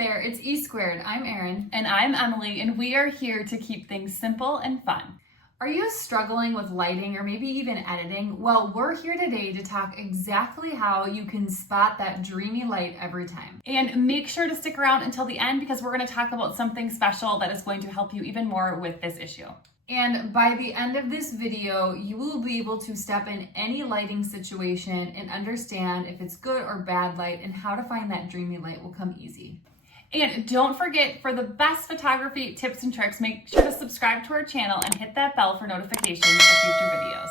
there, it's E Squared. I'm Erin. And I'm Emily, and we are here to keep things simple and fun. Are you struggling with lighting or maybe even editing? Well, we're here today to talk exactly how you can spot that dreamy light every time. And make sure to stick around until the end because we're going to talk about something special that is going to help you even more with this issue. And by the end of this video, you will be able to step in any lighting situation and understand if it's good or bad light and how to find that dreamy light will come easy. And don't forget, for the best photography tips and tricks, make sure to subscribe to our channel and hit that bell for notifications of future videos.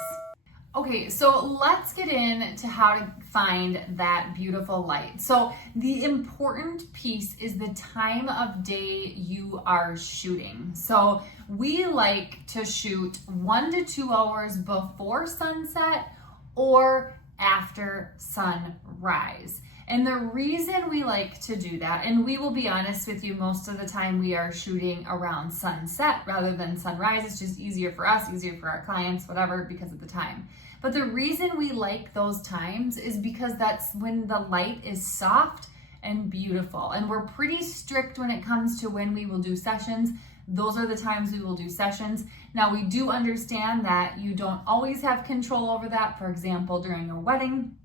Okay, so let's get into how to find that beautiful light. So the important piece is the time of day you are shooting. So we like to shoot 1 to 2 hours before sunset or after sunrise. And the reason we like to do that, and we will be honest with you, most of the time we are shooting around sunset rather than sunrise. It's just easier for us, easier for our clients, whatever, because of the time. But the reason we like those times is because that's when the light is soft and beautiful. And we're pretty strict when it comes to when we will do sessions. Those are the times we will do sessions. Now, we do understand that you don't always have control over that. For example, during a wedding,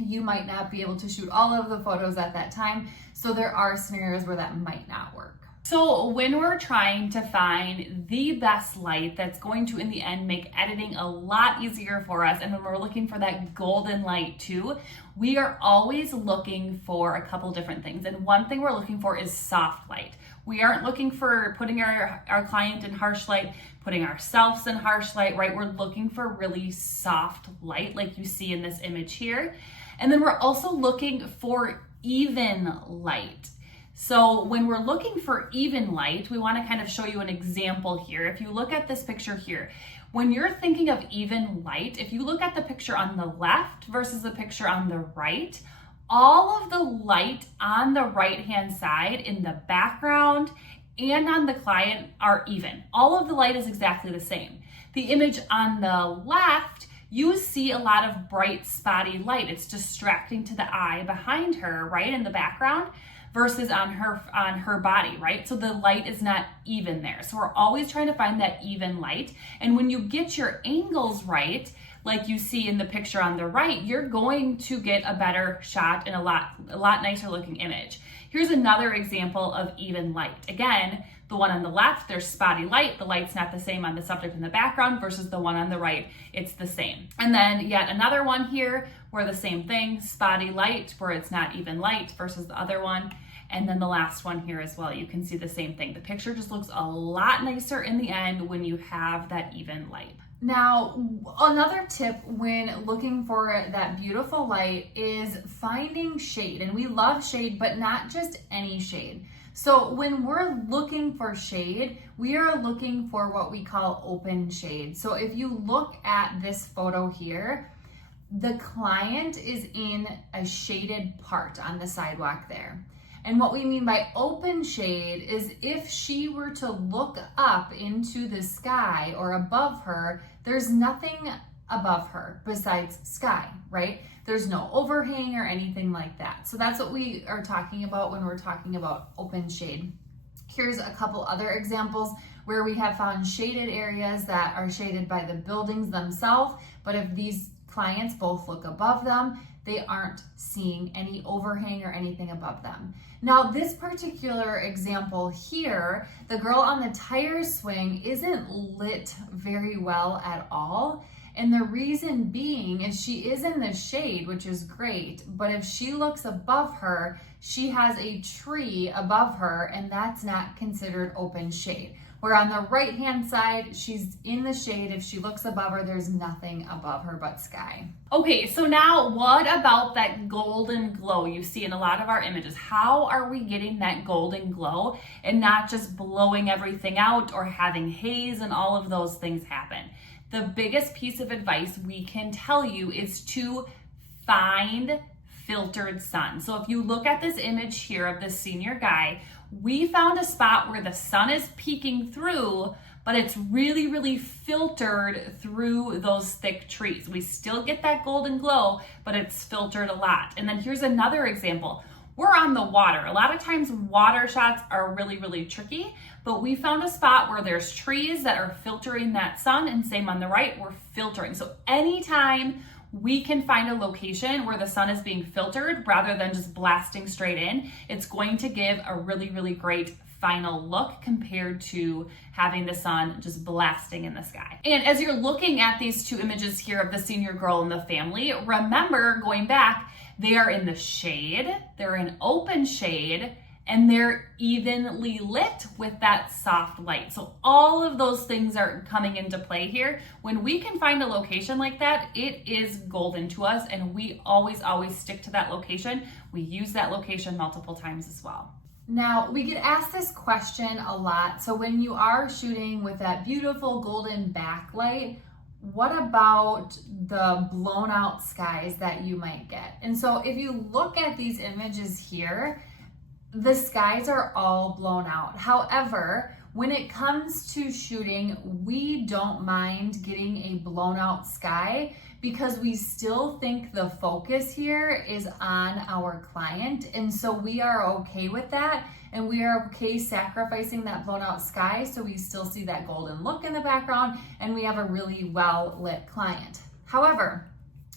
you might not be able to shoot all of the photos at that time. So there are scenarios where that might not work. So when we're trying to find the best light that's going to, in the end, make editing a lot easier for us, and when we're looking for that golden light too, we are always looking for a couple different things. And one thing we're looking for is soft light. We aren't looking for putting our client in harsh light, putting ourselves in harsh light, right? We're looking for really soft light like you see in this image here. And then we're also looking for even light. So when we're looking for even light, we want to kind of show you an example here. If you look at this picture here, when you're thinking of even light, if you look at the picture on the left versus the picture on the right, all of the light on the right-hand side in the background and on the client are even. All of the light is exactly the same. The image on the left, you see a lot of bright spotty light. It's distracting to the eye behind her, right, in the background, versus on her body, right? So the light is not even there. So we're always trying to find that even light. And when you get your angles right, like you see in the picture on the right, you're going to get a better shot and a lot nicer looking image. Here's another example of even light. Again, the one on the left, there's spotty light. The light's not the same on the subject in the background versus the one on the right, it's the same. And then yet another one here where the same thing, spotty light, where it's not even light versus the other one. And then the last one here as well, you can see the same thing. The picture just looks a lot nicer in the end when you have that even light. Now, another tip when looking for that beautiful light is finding shade. And we love shade, but not just any shade. So when we're looking for shade, we are looking for what we call open shade. So if you look at this photo here, the client is in a shaded part on the sidewalk there. And what we mean by open shade is if she were to look up into the sky or above her, there's nothing above her besides sky, right? There's no overhang or anything like that. So that's what we are talking about when we're talking about open shade. Here's a couple other examples where we have found shaded areas that are shaded by the buildings themselves, but if these clients both look above them, they aren't seeing any overhang or anything above them. Now, this particular example here, the girl on the tire swing isn't lit very well at all. And the reason being is she is in the shade, which is great, but if she looks above her, she has a tree above her, and that's not considered open shade. Where on the right-hand side, she's in the shade. If she looks above her, there's nothing above her but sky. Okay, so now what about that golden glow you see in a lot of our images? How are we getting that golden glow and not just blowing everything out or having haze and all of those things happen? The biggest piece of advice we can tell you is to find filtered sun. So if you look at this image here of this senior guy, we found a spot where the sun is peeking through, but it's really, really filtered through those thick trees. We still get that golden glow, but it's filtered a lot. And then here's another example. we're on the water. A lot of times water shots are really, really tricky, but we found a spot where there's trees that are filtering that sun, and same on the right, we're filtering. So anytime we can find a location where the sun is being filtered rather than just blasting straight in, it's going to give a really, really great final look compared to having the sun just blasting in the sky. And as you're looking at these two images here of the senior girl and the family, remember, going back, they are in the shade, they're in open shade, and they're evenly lit with that soft light. So all of those things are coming into play here. When we can find a location like that, it is golden to us, and we always stick to that location. We use that location multiple times as well. Now, we get asked this question a lot. So when you are shooting with that beautiful golden backlight, what about the blown out skies that you might get? And so if you look at these images here, the skies are all blown out. However, when it comes to shooting, we don't mind getting a blown out sky because we still think the focus here is on our client. And so we are okay with that. And we are okay sacrificing that blown out sky so we still see that golden look in the background and we have a really well lit client. However,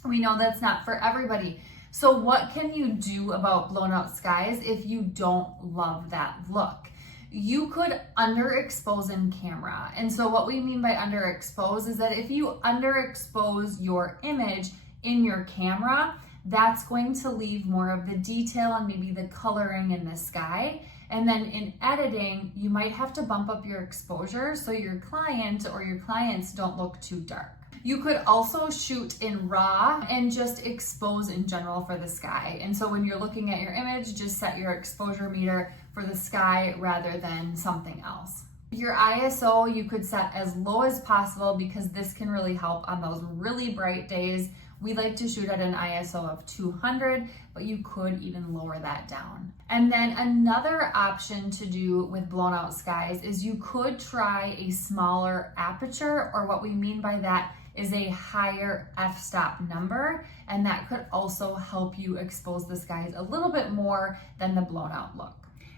we know that's not for everybody. So what can you do about blown out skies if you don't love that look? You could underexpose in camera. And so what we mean by underexpose is that if you underexpose your image in your camera, that's going to leave more of the detail and maybe the coloring in the sky. And then in editing, you might have to bump up your exposure so your client or your clients don't look too dark. You could also shoot in RAW and just expose in general for the sky. And so when you're looking at your image, just set your exposure meter for the sky rather than something else. Your ISO you could set as low as possible because this can really help on those really bright days. We like to shoot at an ISO of 200, but you could even lower that down. And then another option to do with blown out skies is you could try a smaller aperture, or what we mean by that is a higher f-stop number, and that could also help you expose the skies a little bit more than the blown out look.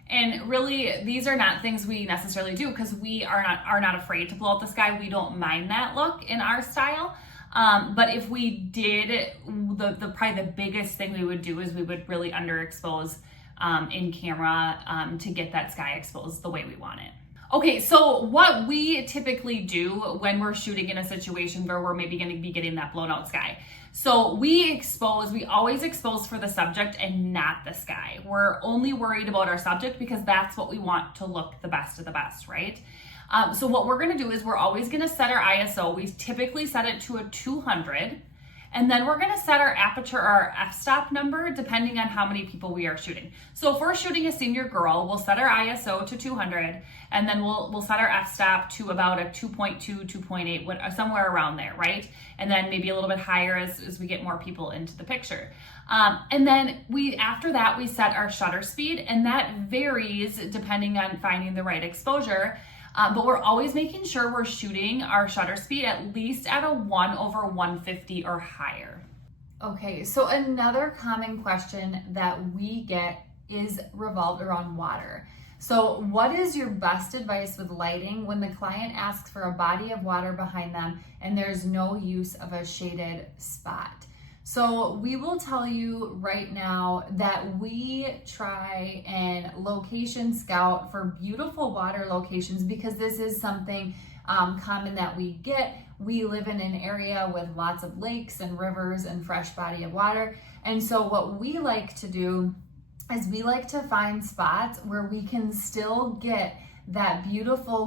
And really, these are not things we necessarily do because we are not afraid to blow out the sky. We don't mind that look in our style. But if we did, probably the biggest thing we would do is we would really underexpose in camera to get that sky exposed the way we want it. Okay, so what we typically do when we're shooting in a situation where we're maybe going to be getting that blown out sky. So we always expose for the subject and not the sky. We're only worried about our subject because that's what we want to look the best of the best, right? So what we're gonna do is we're always gonna set our ISO. We typically set it to a 200, and then we're gonna set our aperture or our f-stop number depending on how many people we are shooting. So if we're shooting a senior girl, we'll set our ISO to 200, and then we'll set our f-stop to about a 2.2, 2.8, somewhere around there, right? And then maybe a little bit higher as we get more people into the picture. And then after that, we set our shutter speed, and that varies depending on finding the right exposure. But we're always making sure we're shooting our shutter speed at least at a 1/150 or higher. Okay, so another common question that we get is revolved around water. So what is your best advice with lighting when the client asks for a body of water behind them and there's no use of a shaded spot? So we will tell you right now that we try and location scout for beautiful water locations because this is something common that we get. We live in an area with lots of lakes and rivers and fresh body of water. And so what we like to do is we like to find spots where we can still get that beautiful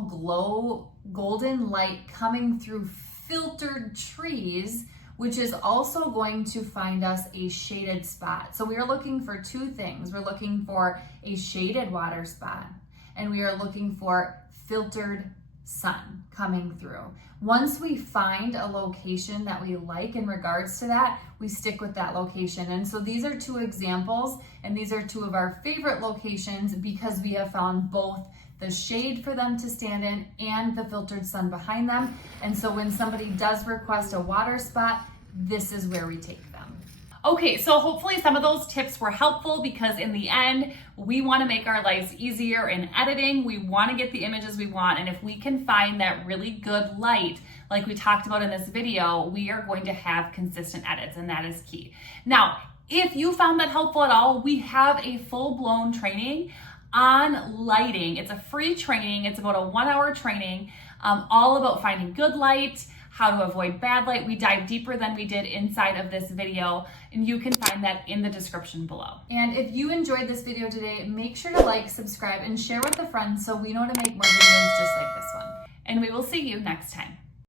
golden light coming through filtered trees, which is also going to find us a shaded spot. So we are looking for two things. We're looking for a shaded water spot, and we are looking for filtered sun coming through. Once we find a location that we like in regards to that, we stick with that location. And so these are two examples, and these are two of our favorite locations because we have found both the shade for them to stand in and the filtered sun behind them. And so when somebody does request a water spot, this is where we take them. Okay, so hopefully some of those tips were helpful, because in the end, we want to make our lives easier in editing. We want to get the images we want. And if we can find that really good light, like we talked about in this video, we are going to have consistent edits, and that is key. Now, if you found that helpful at all, we have a full-blown training on lighting. It's a free training. It's about a 1-hour training, all about finding good light, how to avoid bad light. We dive deeper than we did inside of this video, and you can find that in the description below. And if you enjoyed this video today, make sure to like, subscribe, and share with a friend so we know to make more videos just like this one. And we will see you next time.